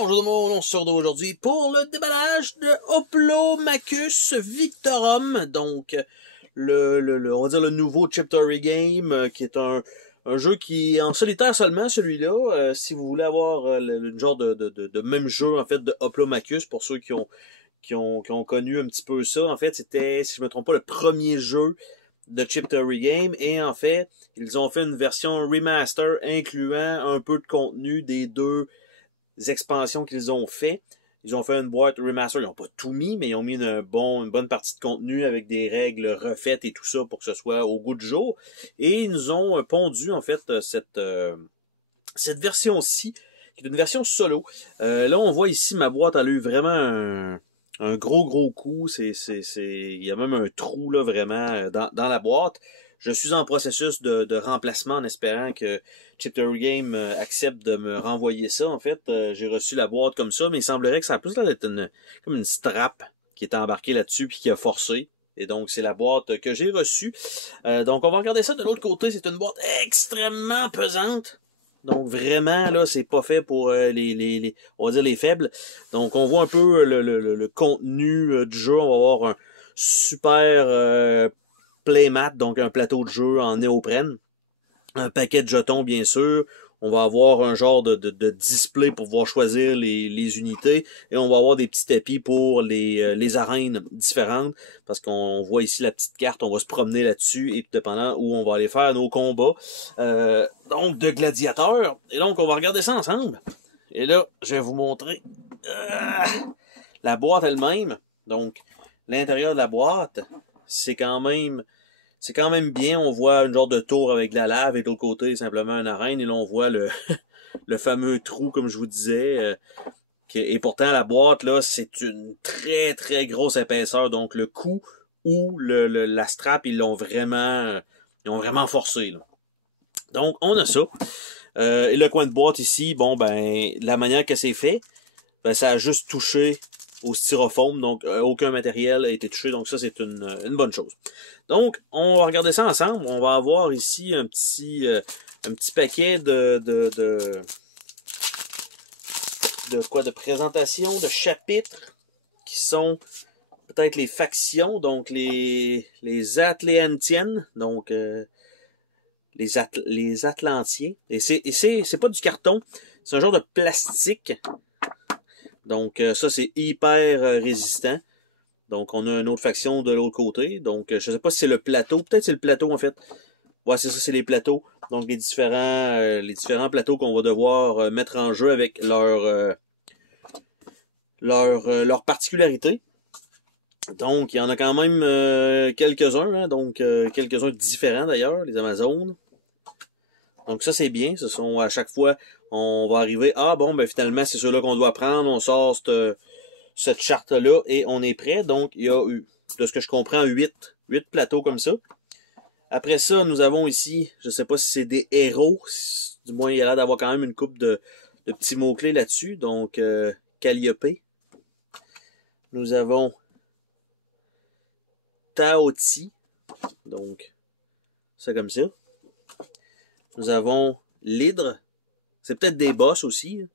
Bonjour tout le monde, on se retrouve aujourd'hui pour le déballage de Hoplomachus Victorum, donc on va dire le nouveau Chaptery Game, qui est un jeu qui est en solitaire seulement, celui-là. Si vous voulez avoir le genre de même jeu en fait de Hoplomachus, pour ceux qui ont connu un petit peu ça, en fait c'était, si je me trompe pas, le premier jeu de Chaptery Game, et en fait ils ont fait une version remaster incluant un peu de contenu des deux expansions qu'ils ont fait. Ils ont fait une boîte remaster, ils n'ont pas tout mis, mais ils ont mis une bonne partie de contenu avec des règles refaites et tout ça pour que ce soit au goût du jour. Et ils nous ont pondu en fait cette version-ci, qui est une version solo. Là, on voit ici ma boîte, elle a eu vraiment un gros coup. Il y a même un trou là vraiment dans la boîte. Je suis en processus de remplacement en espérant que Chaptery Game accepte de me renvoyer ça. En fait, j'ai reçu la boîte comme ça, mais il semblerait que ça a plus l'air d'être comme une strap qui est embarquée là-dessus puis qui a forcé. Et donc, c'est la boîte que j'ai reçue. Donc, on va regarder ça de l'autre côté. C'est une boîte extrêmement pesante. Donc, vraiment, là, c'est pas fait pour on va dire les faibles. Donc, on voit un peu le contenu du jeu. On va avoir un super playmat, donc un plateau de jeu en néoprène, un paquet de jetons bien sûr, on va avoir un genre de display pour pouvoir choisir les unités, et on va avoir des petits tapis pour les arènes différentes, parce qu'on voit ici la petite carte, on va se promener là-dessus, et tout dépendant où on va aller faire nos combats, donc de gladiateurs, et donc on va regarder ça ensemble, et là, je vais vous montrer la boîte elle-même, donc l'intérieur de la boîte, c'est quand même bien. On voit une genre de tour avec de la lave, et de l'autre côté, simplement une arène. Et là, on voit le fameux trou, comme je vous disais. Et pourtant, la boîte, là, c'est une très grosse épaisseur. Donc, le cou ou la strap, ils ont vraiment forcé, là. Donc, on a ça. Et le coin de boîte ici, bon, ben, la manière que c'est fait, ben, ça a juste touché au styrofoam, donc aucun matériel a été touché, donc ça c'est une bonne chose. Donc on va regarder ça ensemble. On va avoir ici un petit paquet de présentation, de chapitres qui sont peut-être les factions, donc les Atlantiennes, donc les Atlantiens. Et c'est pas du carton, c'est un genre de plastique. Donc ça c'est hyper résistant. Donc on a une autre faction de l'autre côté. Donc je sais pas si c'est le plateau. Peut-être c'est le plateau en fait. Ouais, c'est ça, c'est les plateaux. Donc les différents plateaux qu'on va devoir mettre en jeu avec leur particularité. Donc il y en a quand même quelques-uns, hein, donc quelques-uns différents d'ailleurs, les Amazones. Donc ça c'est bien, ce sont à chaque fois on va arriver, ah bon ben finalement c'est ceux-là qu'on doit prendre, on sort cette charte-là et on est prêt. Donc il y a eu, de ce que je comprends, 8 plateaux comme ça. Après ça, nous avons ici, je sais pas si c'est des héros, du moins il y a l'air d'avoir quand même une couple de petits mots-clés là-dessus. Donc Calliope. Nous avons Taoti, donc c'est comme ça. Nous avons l'Hydre, c'est peut-être des boss aussi.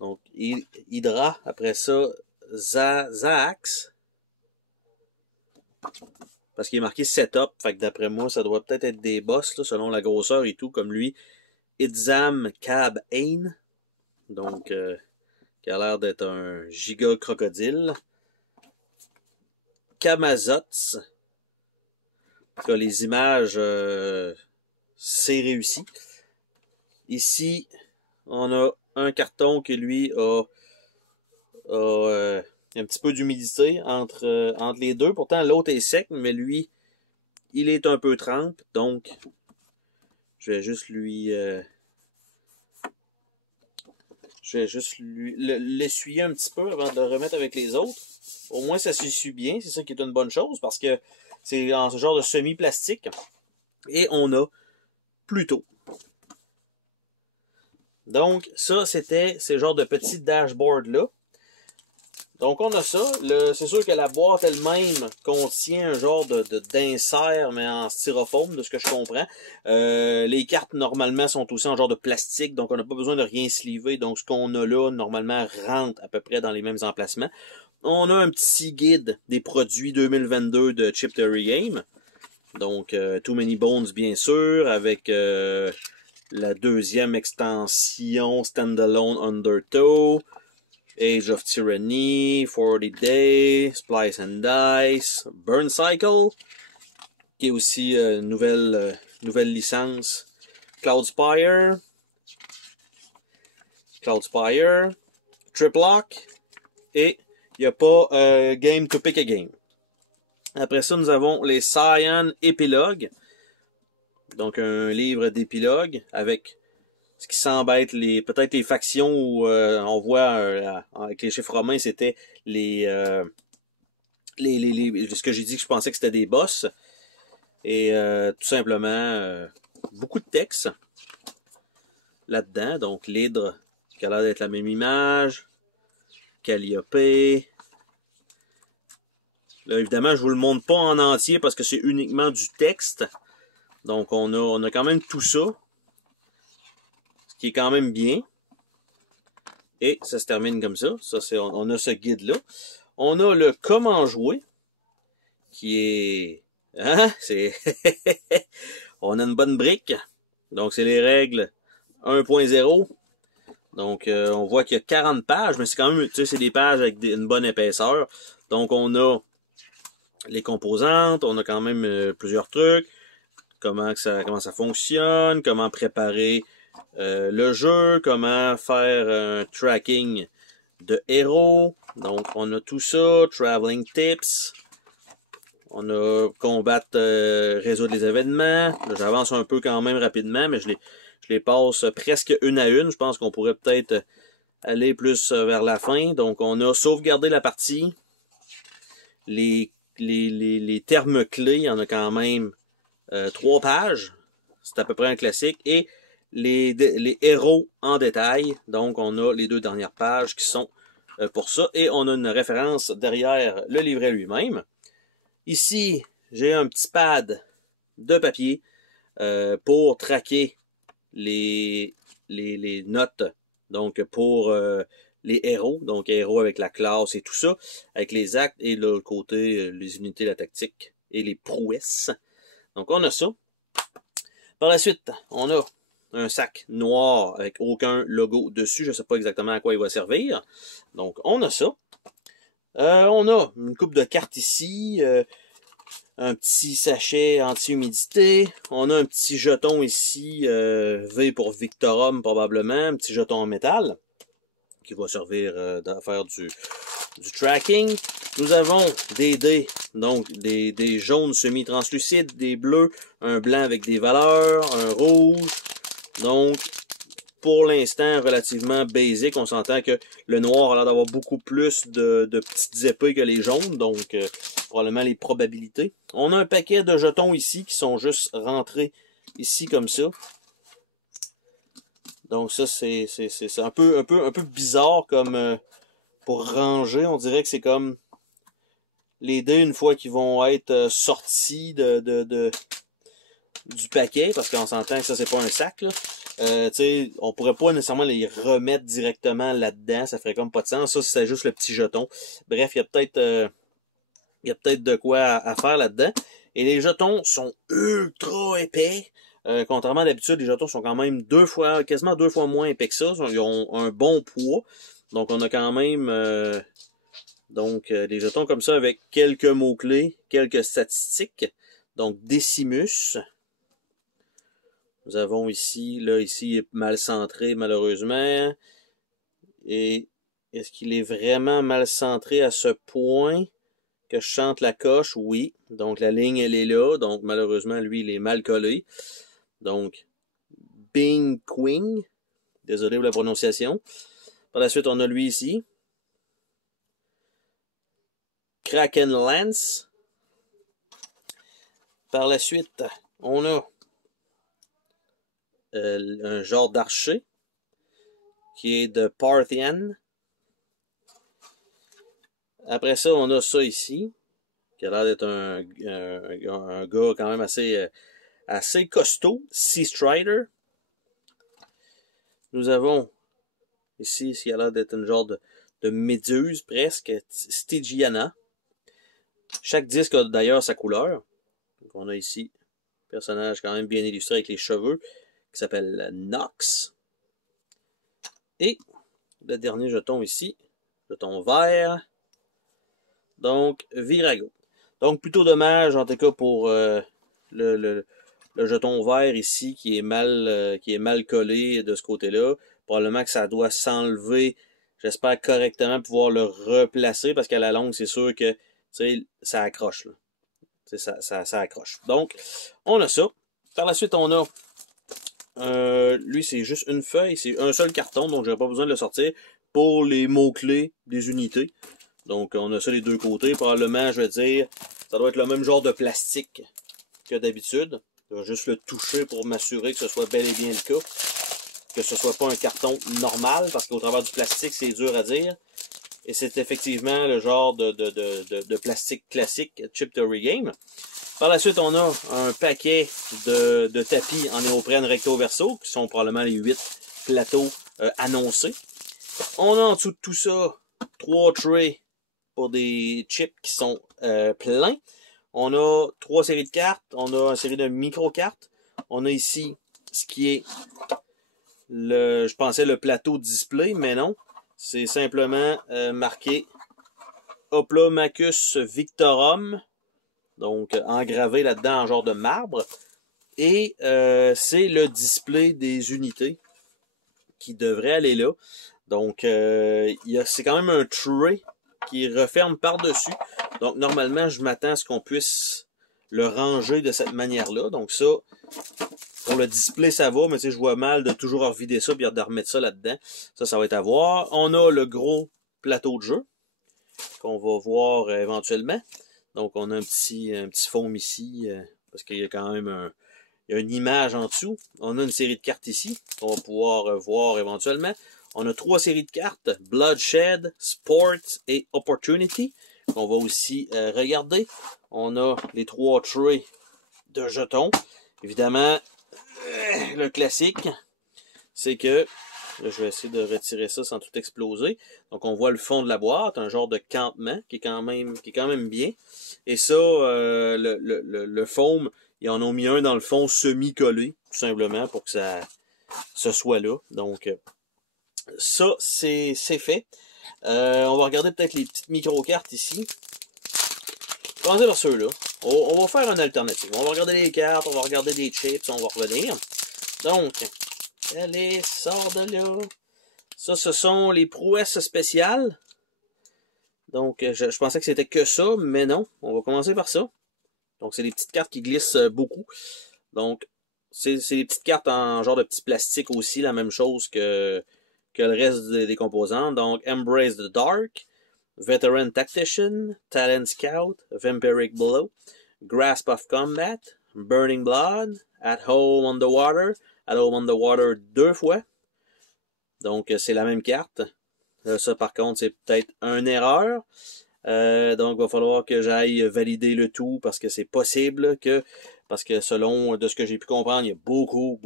Donc Hydra, après ça Zaax, parce qu'il est marqué setup, fait que d'après moi ça doit peut-être être des boss là, selon la grosseur et tout, comme lui. Itzam Cab Ain, donc qui a l'air d'être un giga crocodile. Kamazots, que les images c'est réussi. Ici on a un carton qui lui a un petit peu d'humidité entre les deux. Pourtant l'autre est sec, mais lui il est un peu trempe, donc je vais juste l'essuyer un petit peu avant de le remettre avec les autres. Au moins ça s'essuie bien, c'est ça qui est une bonne chose, parce que c'est en ce genre de semi-plastique. Et on a Pluto. Donc ça c'était ce genre de petit dashboard là. Donc on a ça. C'est sûr que la boîte elle-même contient un genre d'insert, mais en styrofoam, de ce que je comprends. Les cartes normalement sont aussi en genre de plastique, donc on n'a pas besoin de rien sliver. Donc ce qu'on a là, normalement, rentre à peu près dans les mêmes emplacements. On a un petit guide des produits 2022 de Chip Theory Game. Donc Too Many Bones bien sûr, avec la deuxième extension Standalone Undertow. Age of Tyranny, 40 Day, Splice and Dice, Burn Cycle, qui est aussi nouvelle licence, Cloudspire, Triplock, et il n'y a pas Game to Pick a Game. Après ça, nous avons les Cyan Epilogue, donc un livre d'épilogue avec ce qui semble être peut-être les factions où on voit avec les chiffres romains, c'était ce que j'ai dit que je pensais que c'était des boss. Et tout simplement, beaucoup de texte là-dedans. Donc l'hydre qui a l'air d'être la même image. Calliope. Là, évidemment, je vous le montre pas en entier parce que c'est uniquement du texte. Donc on a quand même tout ça. Ce qui est quand même bien. Et ça se termine comme ça. On a ce guide-là. On a le comment jouer, qui est... Hein? On a une bonne brique. Donc, c'est les règles 1.0. Donc, on voit qu'il y a 40 pages, mais c'est quand même, tu sais, c'est des pages avec une bonne épaisseur. Donc, on a les composantes, on a quand même plusieurs trucs. Comment ça fonctionne, comment préparer le jeu, comment faire un tracking de héros. Donc, on a tout ça, traveling tips. On a combattre, résoudre les événements. J'avance un peu quand même rapidement, mais je les passe presque une à une. Je pense qu'on pourrait peut-être aller plus vers la fin. Donc, on a sauvegardé la partie. Les termes clés, il y en a quand même 3 pages. C'est à peu près un classique. Et les héros en détail. Donc, on a les 2 dernières pages qui sont pour ça. Et on a une référence derrière le livret lui-même. Ici, j'ai un petit pad de papier pour traquer les notes. Donc, pour les héros. Donc, héros avec la classe et tout ça. Avec les actes et de l'autre côté, les unités de la tactique et les prouesses. Donc, on a ça. Par la suite, on a un sac noir avec aucun logo dessus. Je ne sais pas exactement à quoi il va servir. Donc, on a ça. On a une coupe de cartes ici. Un petit sachet anti-humidité. On a un petit jeton ici, V pour Victorum probablement. Un petit jeton en métal qui va servir à faire du tracking. Nous avons des dés, donc des jaunes semi-translucides, des bleus, un blanc avec des valeurs, un rouge. Donc, pour l'instant, relativement basique. On s'entend que le noir a l'air d'avoir beaucoup plus de petites épées que les jaunes, donc probablement les probabilités. On a un paquet de jetons ici qui sont juste rentrés ici comme ça. Donc ça, c'est un peu bizarre comme pour ranger. On dirait que c'est comme les dés une fois qu'ils vont être sortis du paquet, parce qu'on s'entend que ça, c'est pas un sac, là. On pourrait pas nécessairement les remettre directement là-dedans, ça ferait comme pas de sens. Ça, c'est juste le petit jeton. Bref, il y a peut-être de quoi à faire là-dedans. Et les jetons sont ultra épais. Contrairement à d'habitude, les jetons sont quand même quasiment deux fois moins épais que ça. Ils ont un bon poids. Donc, on a quand même des jetons comme ça avec quelques mots-clés, quelques statistiques. Donc, Decimus. Nous avons ici, ici est mal centré malheureusement. Et est-ce qu'il est vraiment mal centré à ce point que je chante la coche? Oui. Donc la ligne, elle est là. Donc malheureusement, lui, il est mal collé. Donc, Bing Quing. Désolé pour la prononciation. Par la suite, on a lui ici. Kraken Lance. Par la suite, on a un genre d'archer qui est de Parthian. Après ça, on a ça ici, qui a l'air d'être un gars quand même assez costaud, Sea Strider. Nous avons ici, ce qui a l'air d'être une genre de méduse presque, Stygiana. Chaque disque a d'ailleurs sa couleur. Donc on a ici un personnage quand même bien illustré avec les cheveux, qui s'appelle Nox. Et le dernier jeton ici, jeton vert, donc Virago. Donc plutôt dommage en tout cas pour le jeton vert ici qui est mal collé de ce côté-là. Probablement que ça doit s'enlever, j'espère correctement pouvoir le replacer parce qu'à la longue c'est sûr que ça accroche. Là. Ça accroche. Donc on a ça. Par la suite on a lui, c'est juste une feuille, c'est un seul carton, donc j'aurais pas besoin de le sortir pour les mots-clés des unités. Donc, on a ça les deux côtés. Probablement, je vais dire, ça doit être le même genre de plastique que d'habitude. Je vais juste le toucher pour m'assurer que ce soit bel et bien le cas. Que ce soit pas un carton normal, parce qu'au travers du plastique, c'est dur à dire. Et c'est effectivement le genre de plastique classique Chip Theory Game. Par la suite, on a un paquet de tapis en néoprène recto verso, qui sont probablement les 8 plateaux annoncés. On a en dessous de tout ça 3 trays pour des chips qui sont pleins. On a 3 séries de cartes. On a une série de micro-cartes. On a ici ce qui est je pensais le plateau display, mais non. C'est simplement marqué Hoplomachus Victorum. Donc, engravé là-dedans en genre de marbre. Et c'est le display des unités qui devrait aller là. Donc, c'est quand même un tray qui referme par-dessus. Donc, normalement, je m'attends à ce qu'on puisse le ranger de cette manière-là. Donc, ça, pour le display, ça va, mais tu sais, je vois mal de toujours revider ça et de remettre ça là-dedans. Ça va être à voir. On a le gros plateau de jeu qu'on va voir éventuellement. Donc, on a un petit foam ici, parce qu'il y a quand même il y a une image en dessous. On a une série de cartes ici, qu'on va pouvoir voir éventuellement. On a 3 séries de cartes, Bloodshed, Sport et Opportunity, qu'on va aussi regarder. On a les 3 trays de jetons. Évidemment, le classique, c'est que, là, je vais essayer de retirer ça sans tout exploser. Donc, on voit le fond de la boîte, un genre de campement qui est quand même bien. Et ça, le foam, ils en ont mis un dans le fond semi-collé, tout simplement, pour que ça soit là. Donc, ça, c'est fait. On va regarder peut-être les petites micro-cartes ici. On va commencer par ceux-là. On va faire une alternative. On va regarder les cartes, on va regarder des chips, on va revenir. Donc, allez, sors de là. Ça, ce sont les prouesses spéciales. Donc, je pensais que c'était que ça, mais non. On va commencer par ça. Donc, c'est des petites cartes qui glissent beaucoup. Donc, c'est des petites cartes en genre de petit plastique aussi, la même chose que le reste des composants. Donc, Embrace the Dark, Veteran Tactician, Talent Scout, Vampiric Blow, Grasp of Combat, Burning Blood, At Home on the Water, At Home on the Water 2 fois. Donc, c'est la même carte. Ça, par contre, c'est peut-être une erreur. Donc, il va falloir que j'aille valider le tout parce que c'est possible parce que selon de ce que j'ai pu comprendre, il y a beaucoup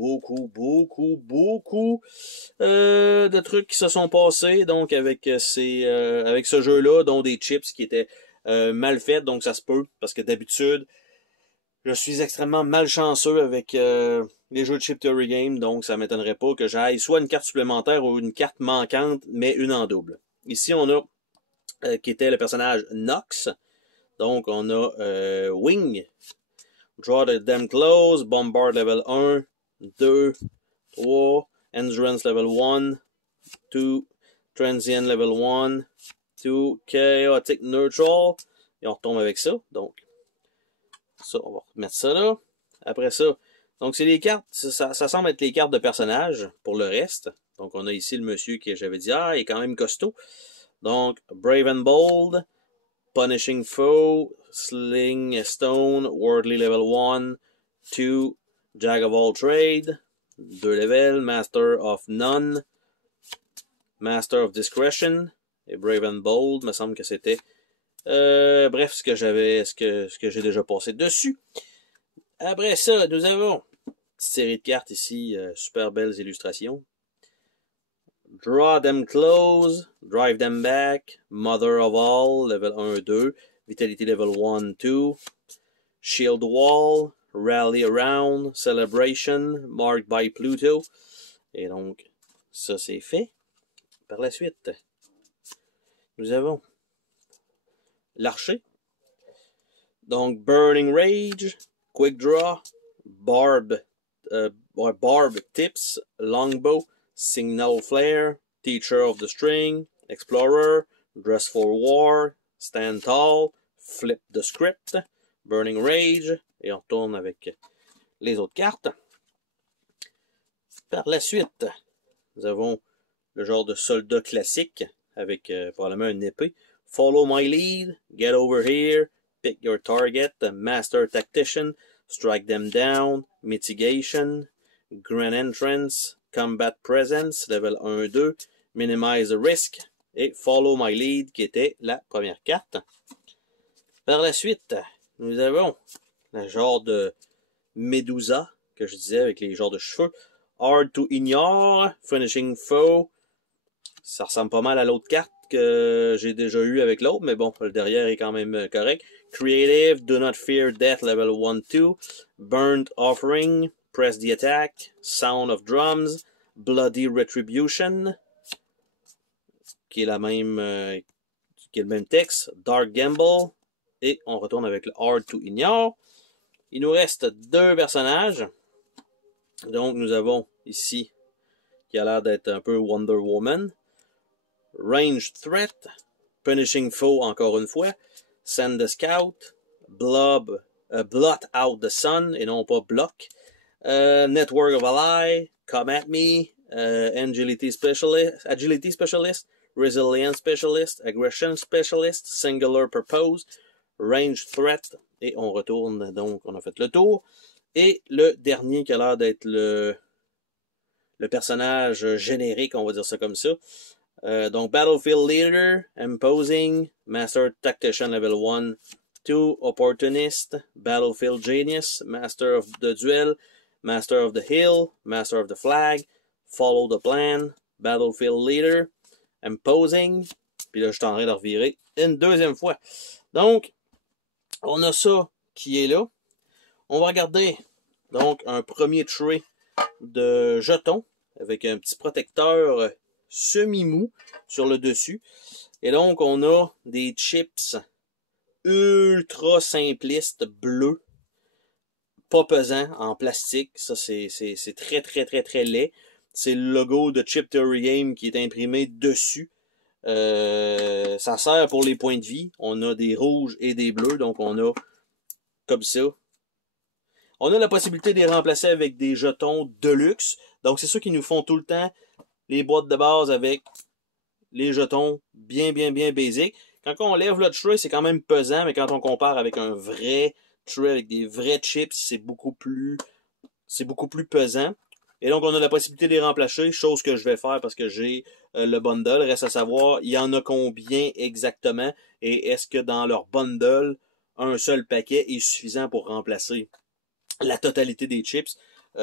de trucs qui se sont passés donc avec ce jeu-là, dont des chips qui étaient mal faits, donc ça se peut, parce que d'habitude, je suis extrêmement malchanceux avec les jeux de Chip Theory Game, donc ça m'étonnerait pas que j'aille soit une carte supplémentaire ou une carte manquante, mais une en double. Ici, on a qui était le personnage Nox. Donc, on a Wing, Draw the Damn Close, Bombard level 1, 2, 3, Endurance level 1, 2, Transient level 1, 2, Chaotic Neutral. Et on retombe avec ça. Donc, ça, on va remettre ça là. Après ça, donc c'est les cartes, ça semble être les cartes de personnages pour le reste. Donc, on a ici le monsieur qui, j'avais dit, il est quand même costaud. Donc, Brave and Bold, Punishing Foe, Sling Stone, Worldly Level 1, 2, Jack of All Trade, 2 levels, Master of None, Master of Discretion, et Brave and Bold, me semble que c'était Bref, ce que j'ai déjà passé dessus. Après ça, nous avons une petite série de cartes ici, super belles illustrations. Draw them close, drive them back, Mother of All, level 1-2, Vitality level 1-2, Shield Wall, Rally Around, Celebration, Marked by Pluto. Et donc, ça c'est fait. Par la suite, nous avons l'archer. Donc, Burning Rage, Quick Draw, Barb Tips, Longbow, Signal Flare, Teacher of the String, Explorer, Dress for War, Stand Tall, Flip the Script, Burning Rage, et on retourne avec les autres cartes. Par la suite, nous avons le genre de soldat classique avec probablement une épée. Follow my lead, get over here, pick your target, master tactician, strike them down, mitigation, grand entrance, combat presence, level 1-2, minimize the risk, et follow my lead qui était la première carte. Par la suite, nous avons le genre de Medusa que je disais avec les genres de cheveux. Hard to ignore, finishing foe. Ça ressemble pas mal à l'autre carte que j'ai déjà eu avec l'autre, mais bon, le derrière est quand même correct. Creative, do not fear death, level 1-2. Burnt offering, press the attack. Sound of drums, bloody retribution, qui est la même, qui est le même texte. Dark gamble, et on retourne avec le hard to ignore. Il nous reste deux personnages. Donc, nous avons ici, qui a l'air d'être un peu Wonder Woman. Range Threat, Punishing Foe encore une fois, Send the Scout, Blot Out the Sun, et non pas Block, Network of Ally, Come at Me, Agility Specialist, Resilience Specialist, Aggression Specialist, Singular Purpose, Range Threat, et on retourne, donc on a fait le tour. Et le dernier qui a l'air d'être le personnage générique, on va dire ça comme ça. Donc, Battlefield Leader, Imposing, Master Tactician Level 1, 2, Opportunist, Battlefield Genius, Master of the Duel, Master of the Hill, Master of the Flag, Follow the Plan, Battlefield Leader, Imposing, puis là je suis en train de revirer une deuxième fois. Donc, on a ça qui est là. On va regarder donc un premier tray de jetons avec un petit protecteur semi-mou sur le dessus. Et donc, on a des chips ultra simplistes bleus, pas pesants, en plastique. Ça, c'est très, très, très, très laid. C'est le logo de Chip Theory Game qui est imprimé dessus. Ça sert pour les points de vie. On a des rouges et des bleus, donc on a comme ça. On a la possibilité de les remplacer avec des jetons de luxe. Donc, c'est ceux qui nous font tout le temps les boîtes de base avec les jetons bien basiques. Quand on lève le tray, c'est quand même pesant, mais quand on compare avec un vrai tray, avec des vrais chips, c'est beaucoup plus pesant. Et donc, on a la possibilité de les remplacer, chose que je vais faire parce que j'ai le bundle. Reste à savoir, il y en a combien exactement et est-ce que dans leur bundle, un seul paquet est suffisant pour remplacer la totalité des chips.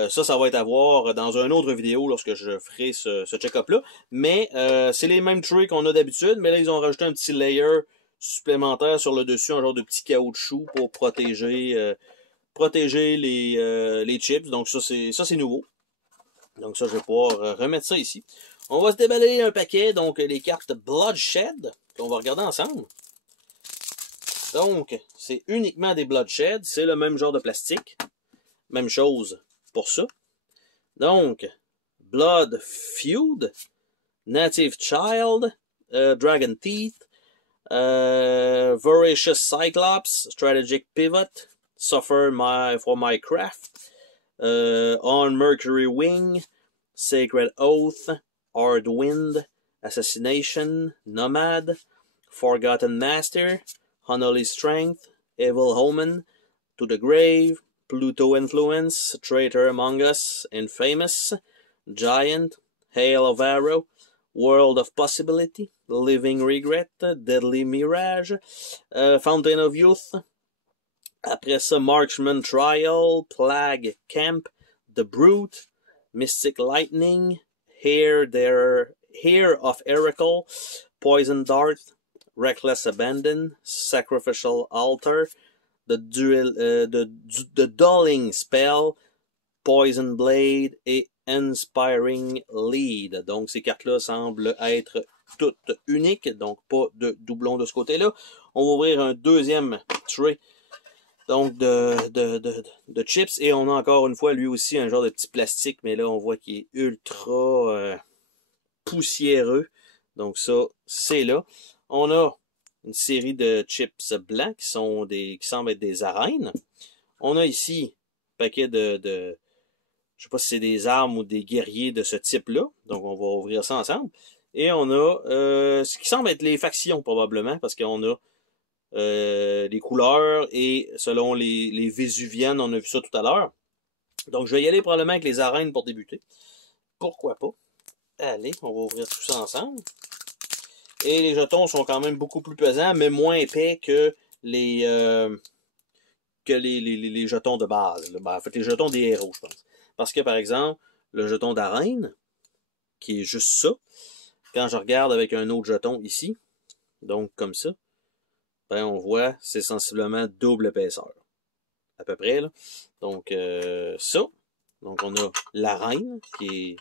Ça va être à voir dans une autre vidéo lorsque je ferai ce check-up-là. Mais c'est les mêmes trays qu'on a d'habitude, mais là, ils ont rajouté un petit layer supplémentaire sur le dessus, un genre de petit caoutchouc pour protéger les chips. Donc ça, c'est nouveau. Donc ça, je vais pouvoir remettre ça ici. On va se déballer un paquet, donc les cartes Bloodshed, qu'on va regarder ensemble. Donc, c'est uniquement des Bloodshed, c'est le même genre de plastique. Même chose pour ça. Donc, Blood Feud, Native Child, Dragon Teeth, Voracious Cyclops, Strategic Pivot, Suffer for My Craft, On Mercury Wing, Sacred Oath, Hard Wind, Assassination, Nomad, Forgotten Master, Unholy Strength, Evil Omen, To the Grave, Pluto Influence, Traitor Among Us, Infamous, Giant, Hail of Arrow, World of Possibility, Living Regret, Deadly Mirage, Fountain of Youth. Après ça, Marksman Trial, Plague Camp, The Brute, Mystic Lightning, Hair of Eracle, Poison Dart, Reckless Abandon, Sacrificial Altar, The Dulling Spell, Poison Blade et Inspiring Lead. Donc, ces cartes-là semblent être toutes uniques, donc pas de doublons de ce côté-là. On va ouvrir un deuxième tray, donc de chips, et on a encore une fois, lui aussi, un genre de petit plastique, mais là, on voit qu'il est ultra poussiéreux. Donc ça, c'est là. On a une série de chips blancs qui semblent être des arènes. On a ici un paquet je sais pas si c'est des armes ou des guerriers de ce type-là. Donc, on va ouvrir ça ensemble. Et on a ce qui semble être les factions, probablement, parce qu'on a les couleurs et selon les Vésuviennes, on a vu ça tout à l'heure. Donc, je vais y aller probablement avec les arènes pour débuter. Pourquoi pas? Allez, on va ouvrir tout ça ensemble. Et les jetons sont quand même beaucoup plus pesants, mais moins épais que les jetons de base. Ben, en fait, les jetons des héros, je pense. Parce que, par exemple, le jeton d'arène, qui est juste ça, quand je regarde avec un autre jeton ici, donc comme ça, ben on voit c'est sensiblement double épaisseur. À peu près, là. Donc, ça. Donc, on a l'arène, qui est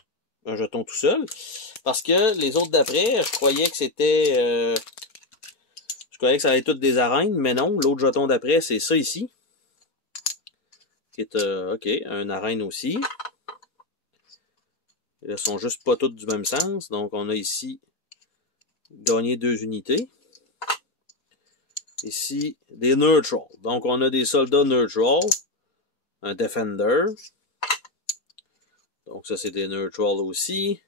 un jeton tout seul. Parce que les autres d'après, je croyais que c'était... je croyais que ça allait être toutes des arènes, mais non. L'autre jeton d'après, c'est ça ici. Qui est, OK, un arène aussi. Elles sont juste pas toutes du même sens. Donc, on a ici gagné 2 unités. Ici, des neutral. Donc, on a des soldats neutral. Un defender. Donc, ça, c'est des neutral aussi.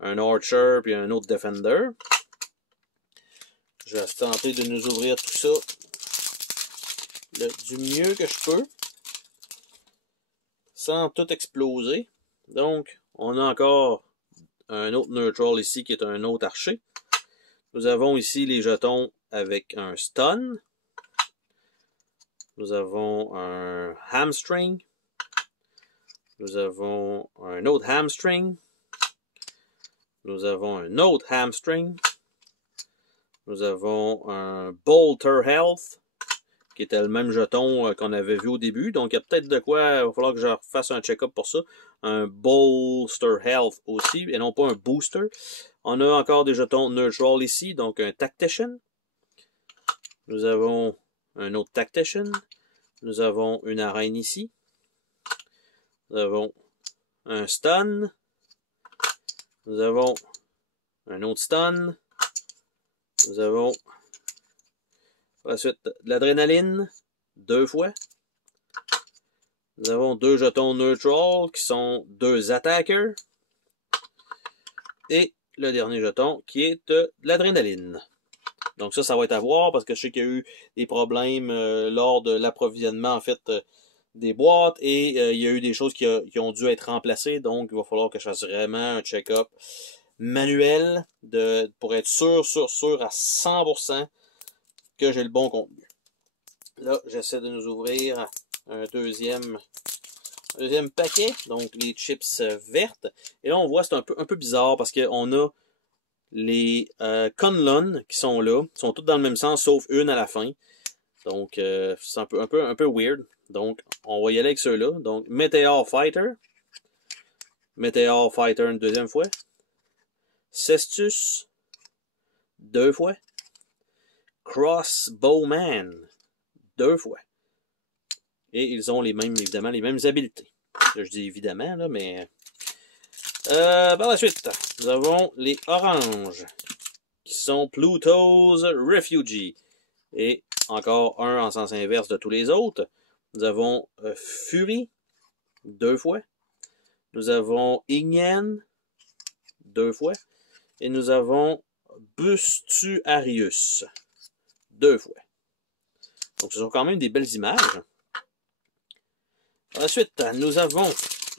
Un archer, puis un autre defender. Je vais tenter de nous ouvrir tout ça du mieux que je peux. Sans tout exploser. Donc, on a encore un autre neutral ici qui est un autre archer. Nous avons ici les jetons avec un stun. Nous avons un hamstring. Nous avons un autre hamstring. Nous avons un autre hamstring. Nous avons un bolter health, qui était le même jeton qu'on avait vu au début. Donc, il y a peut-être de quoi, il va falloir que je fasse un check-up pour ça. Un bolster health aussi, et non pas un booster. On a encore des jetons neutral ici, donc un tactician. Nous avons un autre tactician. Nous avons une arène ici. Nous avons un stun. Nous avons un autre stun. Nous avons ensuite de l'adrénaline, 2 fois. Nous avons 2 jetons neutral qui sont 2 attackers. Et le dernier jeton qui est de l'adrénaline. Donc ça va être à voir parce que je sais qu'il y a eu des problèmes lors de l'approvisionnement en fait des boîtes et il y a eu des choses qui ont dû être remplacées. Donc il va falloir que je fasse vraiment un check-up manuel pour être sûr à 100% que j'ai le bon contenu. Là, j'essaie de nous ouvrir un deuxième paquet, donc les chips vertes. Et là, on voit c'est un peu bizarre parce qu'on a les Kunlun qui sont là, sont toutes dans le même sens sauf une à la fin. Donc, c'est un peu weird. Donc, on va y aller avec ceux-là. Donc, Meteor Fighter une deuxième fois. Cestus, 2 fois. Crossbowman, 2 fois. Et ils ont évidemment les mêmes habiletés. Là, je dis évidemment, là, mais... par la suite, nous avons les oranges, qui sont Pluto's Refugee. Et encore un en sens inverse de tous les autres. Nous avons Fury, 2 fois. Nous avons Ignan, 2 fois. Et nous avons Bustuarius, 2 fois. Donc, ce sont quand même des belles images. Ensuite, nous avons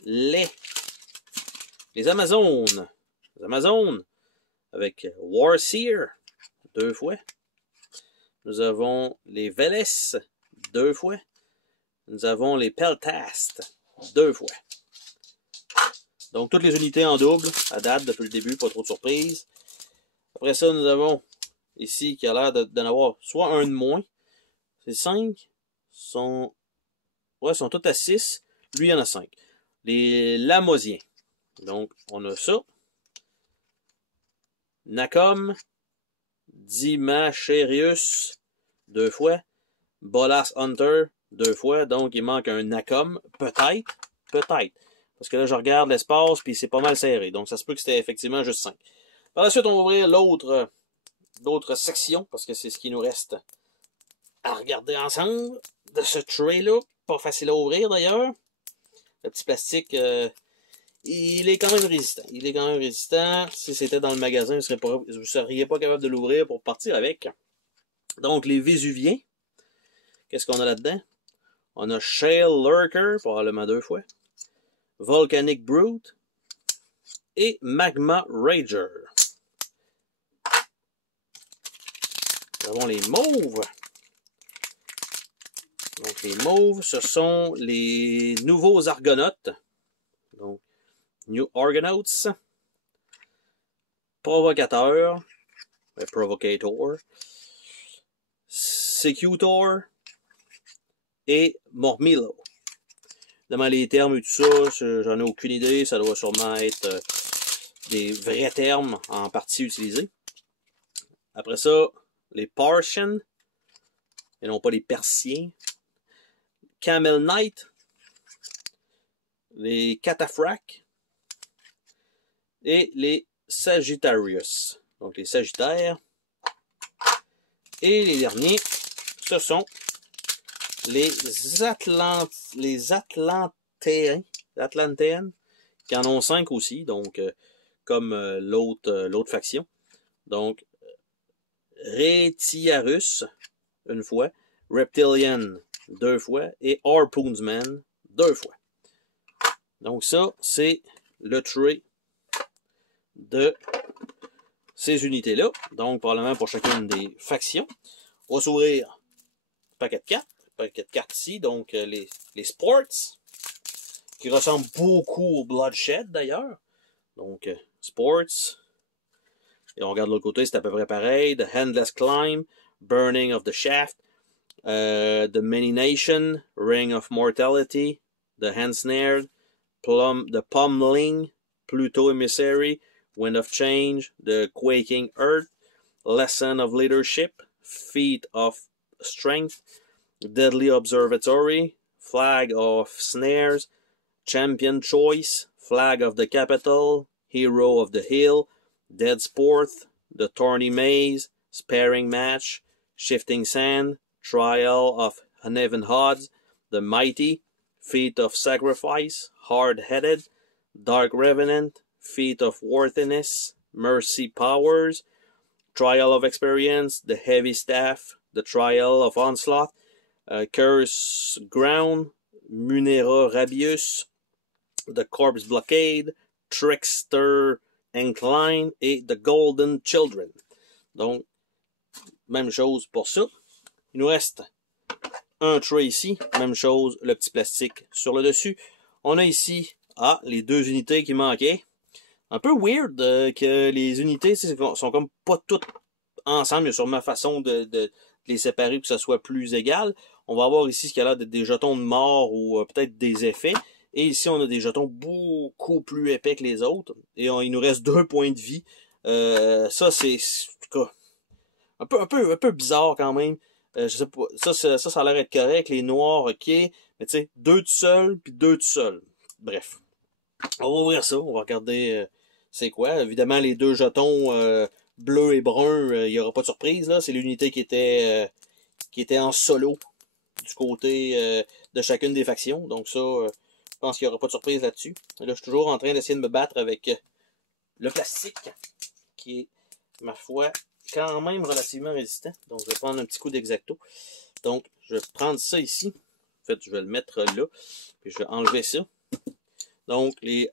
les Amazones. Les Amazones, avec Warseer, 2 fois. Nous avons les Veles, 2 fois. Nous avons les Peltast, 2 fois. Donc, toutes les unités en double, à date, depuis le début, pas trop de surprises. Après ça, nous avons ici, qui a l'air d'en avoir soit un de moins. C'est 5. Sont tous à 6. Lui, il y en a 5. Les Lamosiens. Donc, on a ça. Nakom, Dimacherius, 2 fois. Bolas Hunter, 2 fois. Donc, il manque un Nakom. Peut-être. Peut-être. Parce que là, je regarde l'espace, puis c'est pas mal serré. Donc, ça se peut que c'était effectivement juste 5. Par la suite, on va ouvrir l'autre section, parce que c'est ce qui nous reste à regarder ensemble de ce tray-là. Pas facile à ouvrir, d'ailleurs. Le petit plastique, il est quand même résistant. Il est quand même résistant. Si c'était dans le magasin, vous ne seriez pas capable de l'ouvrir pour partir avec. Donc, les Vésuviens. Qu'est-ce qu'on a là-dedans? On a Shale Lurker, probablement 2 fois. Volcanic Brute. Et Magma Rager. Nous avons les mauves. Donc, les mauves, ce sont les nouveaux Argonautes. Donc, New Argonauts. Provocateur. Provocator. Secutor. Et Mormillo. Évidemment, les termes et tout ça, j'en ai aucune idée. Ça doit sûrement être des vrais termes en partie utilisés. Après ça, les Parsians. Et non pas les Persiens. Camel Knight. Les Cataphracts. Et les Sagittarius. Donc les Sagittaires. Et les derniers, ce sont les Atlantéens, qui en ont 5 aussi, donc comme l'autre faction. Donc, Retiarus, 1 fois, Reptilian, 2 fois, et Harpoonsman, 2 fois. Donc ça, c'est le tray de ces unités-là. Donc, probablement pour chacune des factions. On va s'ouvrir paquet de cartes. Paquet de cartes ici. Donc, les Sports, qui ressemblent beaucoup au Bloodshed, d'ailleurs. Donc, Sports. Et on regarde de l'autre côté, c'est à peu près pareil. The Handless Climb, Burning of the Shaft, The Many Nation, Ring of Mortality, The Handsnared, The Pummeling, Pluto Emissary, Wind of Change, The Quaking Earth, Lesson of Leadership, Feat of Strength, Deadly Observatory, Flag of Snares, Champion Choice, Flag of the Capital, Hero of the Hill, Dead Sport, The Thorny Maze, Sparring Match, Shifting Sand, Trial of Uneven Odds, The Mighty, Feat of Sacrifice, Hard-Headed, Dark Revenant, Feat of Worthiness, Mercy Powers, Trial of Experience, The Heavy Staff, The Trial of Onslaught, Curse Ground, Munera Rabius, The Corpse Blockade, Trickster Incline et The Golden Children. Donc, même chose pour ça. Il nous reste un tray ici. Même chose, le petit plastique sur le dessus. On a ici, les 2 unités qui manquaient. Un peu weird que les unités sont comme pas toutes ensemble. Il y a sûrement façon de les séparer pour que ça soit plus égal. On va avoir ici ce qui a l'air d'être des jetons de mort ou peut-être des effets. Et ici, on a des jetons beaucoup plus épais que les autres. Et il nous reste 2 points de vie. Ça, c'est en tout cas un peu bizarre quand même. Je sais pas, ça a l'air d'être correct. Les noirs, ok. Mais tu sais, 2 tout seuls, puis 2 tout seuls. Bref. On va ouvrir ça. On va regarder c'est quoi. Évidemment, les 2 jetons bleu et brun, il n'y aura pas de surprise. Là. C'est l'unité qui était en solo du côté de chacune des factions. Donc ça, je pense qu'il n'y aura pas de surprise là-dessus. Là, je suis toujours en train d'essayer de me battre avec le plastique, qui est, ma foi, quand même relativement résistant. Donc, je vais prendre un petit coup d'X-Acto. Donc, je vais prendre ça ici. En fait, je vais le mettre là. Puis, je vais enlever ça. Donc, les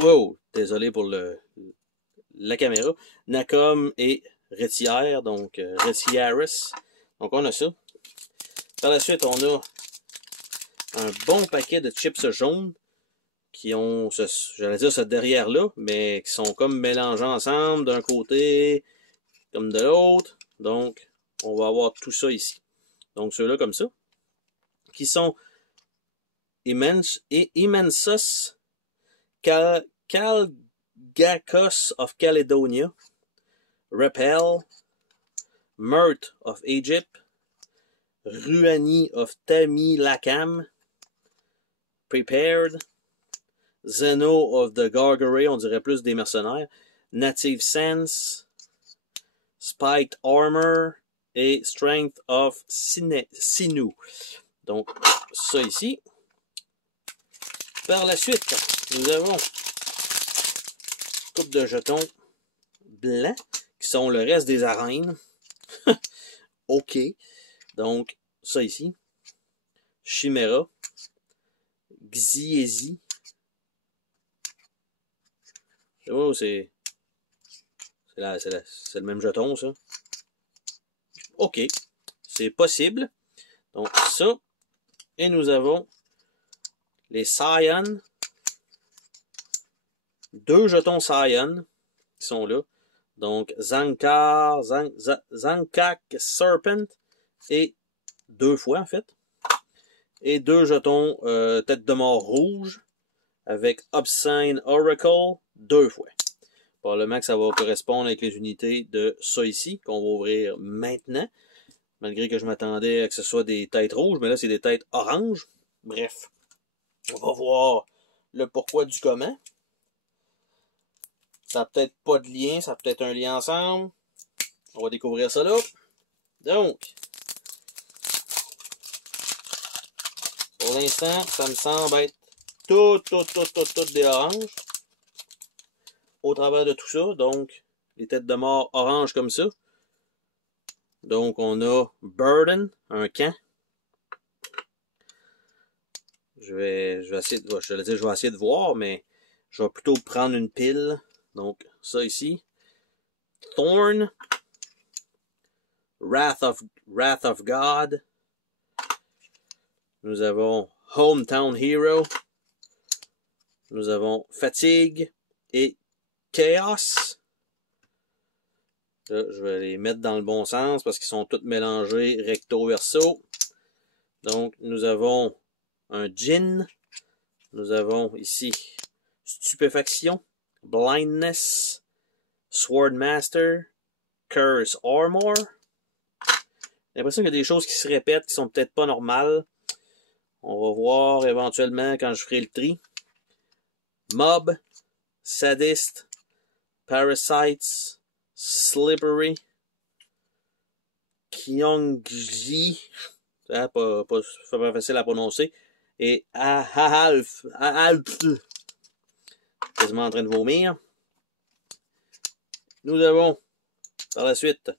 Wow! Désolé pour la caméra. Nacom et Retière, donc Retiaris. Donc on a ça. Par la suite, on a un bon paquet de chips jaunes qui ont, j'allais dire ce derrière-là, mais qui sont comme mélangés ensemble d'un côté comme de l'autre. Donc, on va avoir tout ça ici. Donc, ceux-là comme ça, qui sont Immensus Calgacos of Caledonia, Repel, Mert of Egypt, Ruani of Tamilakam, Prepared, Zeno of the Gargery, on dirait plus des mercenaires, Native Sense, Spiked Armor et Strength of Sinew. Donc, ça ici. Par la suite, nous avons une coupe de jetons blancs qui sont le reste des arènes. OK. Donc, ça ici. Chimera. Xiezi. Oh, c'est le même jeton, ça. OK. C'est possible. Donc, ça. Et nous avons les Scion. 2 jetons Scion qui sont là. Donc, Zankak Serpent et 2 fois, en fait. Et 2 jetons Tête de mort rouge avec Obscene Oracle 2 fois. Probablement que ça va correspondre avec les unités de ça ici, qu'on va ouvrir maintenant. Malgré que je m'attendais à que ce soit des têtes rouges, mais là, c'est des têtes oranges. Bref, on va voir le pourquoi du comment. Ça n'a peut-être pas de lien, ça a peut-être un lien ensemble. On va découvrir ça là. Donc, pour l'instant, ça me semble être tout des oranges. Au travers de tout ça, donc, les têtes de mort oranges comme ça. Donc, on a Burden, un camp. Je vais essayer de voir, mais je vais plutôt prendre une pile. Donc, ça ici. Thorn. Wrath of God. Nous avons Hometown Hero. Nous avons Fatigue et Chaos. Là, je vais les mettre dans le bon sens parce qu'ils sont tous mélangés recto-verso. Donc, nous avons un Djinn. Nous avons ici Stupéfaction, Blindness, Swordmaster, Curse Armor. J'ai l'impression qu'il y a des choses qui se répètent qui sont peut-être pas normales. On va voir éventuellement quand je ferai le tri. Mob, Sadist, Parasites, Slippery, Kyongji, c'est pas facile à prononcer, et Ahalf, quasiment en train de vomir. Nous avons par la suite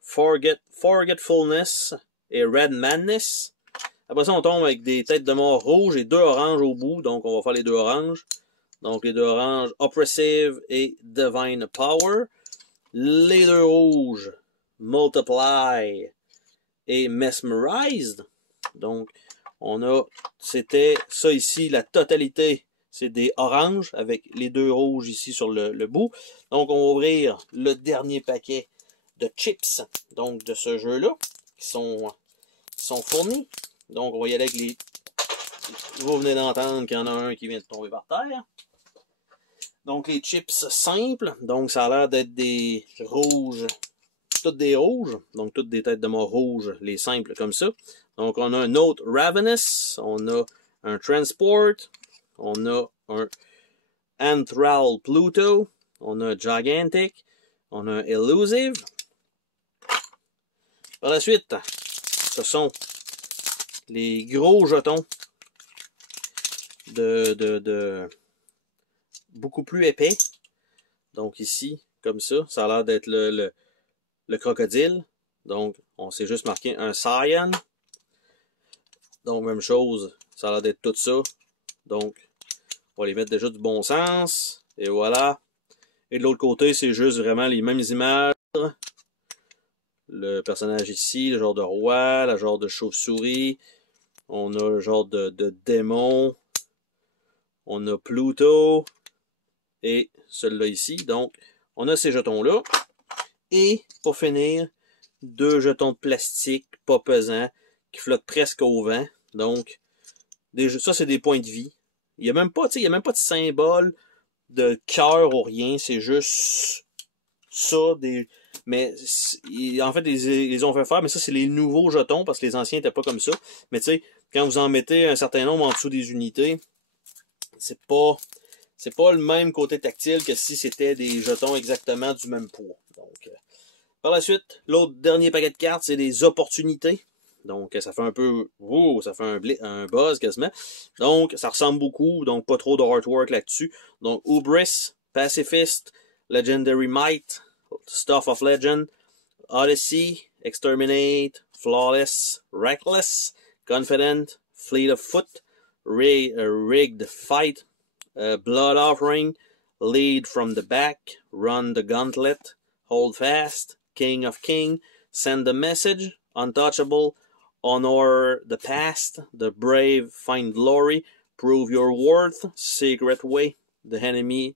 Forgetfulness et Red Madness. Après ça, on tombe avec des têtes de mort rouges et 2 oranges au bout, donc on va faire les 2 oranges. Donc les 2 oranges, Oppressive et Divine Power. Les 2 rouges, Multiply et Mesmerized. Donc, on a, c'était ça ici, la totalité, c'est des oranges avec les 2 rouges ici sur le bout. Donc, on va ouvrir le dernier paquet de chips, donc de ce jeu-là, qui sont fournis. Donc, on va y aller avec les... Vous venez d'entendre qu'il y en a un qui vient de tomber par terre. Donc, les chips simples. Donc, ça a l'air d'être des rouges. Toutes des rouges. Donc, toutes des têtes de mort rouges. Les simples comme ça. Donc, on a un autre Ravenous. On a un Transport. On a un Anthral Pluto. On a un Gigantic. On a un Elusive. Par la suite, ce sont les gros jetons de beaucoup plus épais. Donc ici, comme ça a l'air d'être le crocodile. Donc, on s'est juste marqué un Scion. Donc, même chose, ça a l'air d'être tout ça. Donc, on va les mettre déjà du bon sens. Et voilà. Et de l'autre côté, c'est juste vraiment les mêmes images. Le personnage ici, le genre de roi, le genre de chauve-souris. On a le genre de démon. On a Pluto. Et celui-là ici. Donc, on a ces jetons-là. Et, pour finir, 2 jetons de plastique, pas pesants, qui flottent presque au vent. Donc, ça, c'est des points de vie. Il n'y a même pas, il y a même pas de symbole de cœur ou rien. C'est juste ça. Mais, en fait, ils ont fait faire, mais ça, c'est les nouveaux jetons, parce que les anciens n'étaient pas comme ça. Mais, tu sais, quand vous en mettez un certain nombre en dessous des unités, c'est pas le même côté tactile que si c'était des jetons exactement du même poids. Donc, par la suite, l'autre dernier paquet de cartes, c'est des opportunités. Donc, ça fait un peu... Oh, ça fait un buzz quasiment. Donc, ça ressemble beaucoup. Donc, pas trop de artwork là-dessus. Donc, Hubris, Pacifist, Legendary Might, Stuff of Legend, Odyssey, Exterminate, Flawless, Reckless, Confident, Fleet of Foot, Rigged Fight, Blood Offering, Lead from the Back, Run the Gauntlet, Hold Fast, King of King, Send the Message, Untouchable, Honor the Past, The Brave Find Glory, Prove Your Worth, Secret Way, The Enemy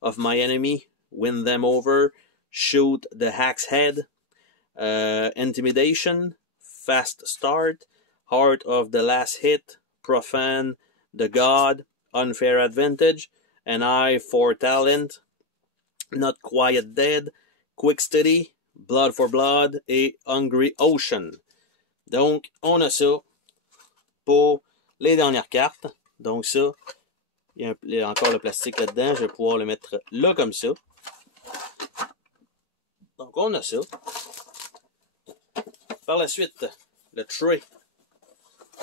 of My Enemy, Win Them Over, Shoot the Hack's Head, Intimidation, Fast Start, Heart of the Last Hit, Profane the God, Unfair Advantage, An Eye for Talent, Not Quiet Dead, Quick Steady, Blood for Blood et Hungry Ocean. Donc, on a ça pour les dernières cartes. Donc ça, il y a encore le plastique là-dedans. Je vais pouvoir le mettre là comme ça. Donc, on a ça. Par la suite, le tray.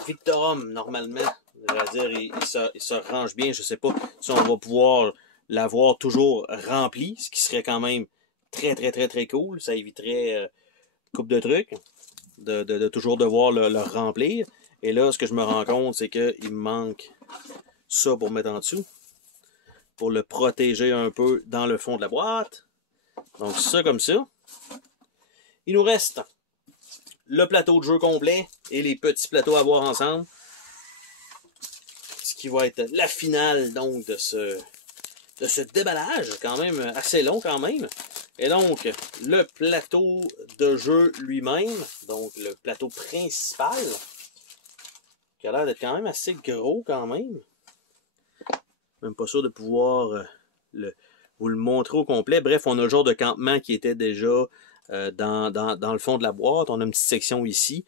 Victorum, normalement, je vais dire, il se range bien. Je ne sais pas si on va pouvoir l'avoir toujours rempli, ce qui serait quand même très, très, très, très cool. Ça éviterait une couple de trucs, de toujours devoir le remplir. Et là, ce que je me rends compte, c'est qu'il me manque ça pour mettre en dessous, pour le protéger un peu dans le fond de la boîte. Donc, ça comme ça. Il nous reste le plateau de jeu complet et les petits plateaux à voir ensemble. Ce qui va être la finale donc de ce déballage, quand même assez long quand même. Et donc, le plateau de jeu lui-même, donc le plateau principal, qui a l'air d'être quand même assez gros quand même. Même pas sûr de pouvoir vous le montrer au complet. Bref, on a le genre de campement qui était déjà dans le fond de la boîte. On a une petite section ici.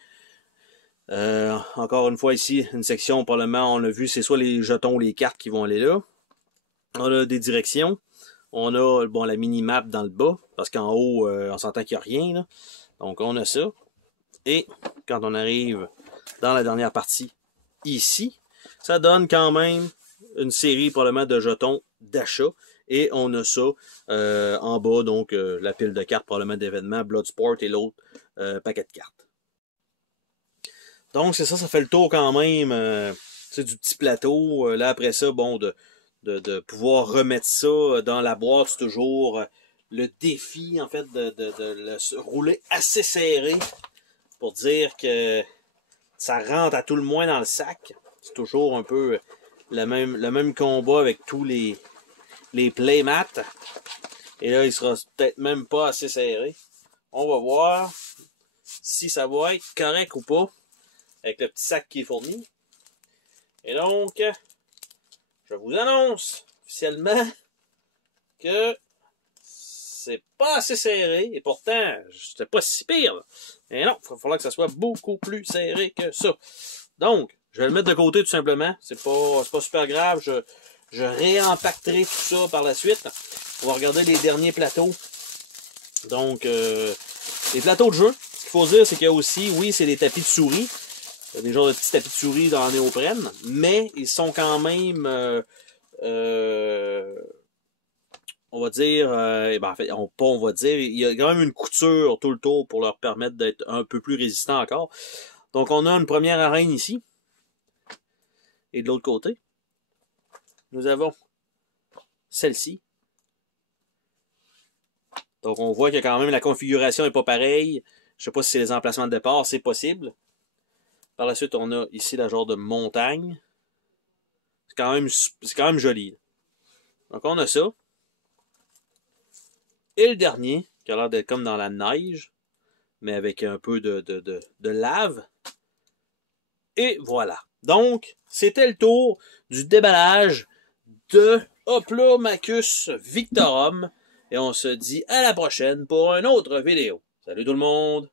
Encore une fois ici, une section, probablement, on a vu, c'est soit les jetons ou les cartes qui vont aller là. On a des directions. On a la mini-map dans le bas, parce qu'en haut, on s'entend qu'il n'y a rien. Là. Donc, on a ça. Et quand on arrive dans la dernière partie, ici, ça donne quand même une série probablement de jetons d'achat. Et on a ça en bas, donc la pile de cartes probablement d'événements, Bloodsport et l'autre paquet de cartes. Donc c'est ça, ça fait le tour quand même du petit plateau. Là après ça, bon, de pouvoir remettre ça dans la boîte, c'est toujours le défi en fait de le rouler assez serré pour dire que ça rentre à tout le moins dans le sac. C'est toujours un peu le même combat avec tous les playmats. Et là, il sera peut-être même pas assez serré. On va voir si ça va être correct ou pas avec le petit sac qui est fourni. Et donc, je vous annonce officiellement que c'est pas assez serré. Et pourtant, c'était pas si pire. Mais non, il va falloir que ça soit beaucoup plus serré que ça. Donc, je vais le mettre de côté tout simplement. C'est pas super grave. Je réempacterai tout ça par la suite. On va regarder les derniers plateaux. Donc, les plateaux de jeu. Ce qu'il faut dire, c'est qu'il y a aussi, oui, c'est des tapis de souris. Des genres de petits tapis de souris dans la néoprène. Mais ils sont quand même, on va dire, en fait, on va dire, il y a quand même une couture tout le tour pour leur permettre d'être un peu plus résistants encore. Donc, on a une première arène ici. Et de l'autre côté, nous avons celle-ci. Donc on voit que quand même la configuration n'est pas pareille. Je sais pas si c'est les emplacements de départ, c'est possible. Par la suite, on a ici la genre de montagne. C'est quand même joli. Donc on a ça. Et le dernier, qui a l'air d'être comme dans la neige, mais avec un peu de lave. Et voilà. Donc, c'était le tour du déballage de Hoplomachus Victorum. Et on se dit à la prochaine pour une autre vidéo. Salut tout le monde!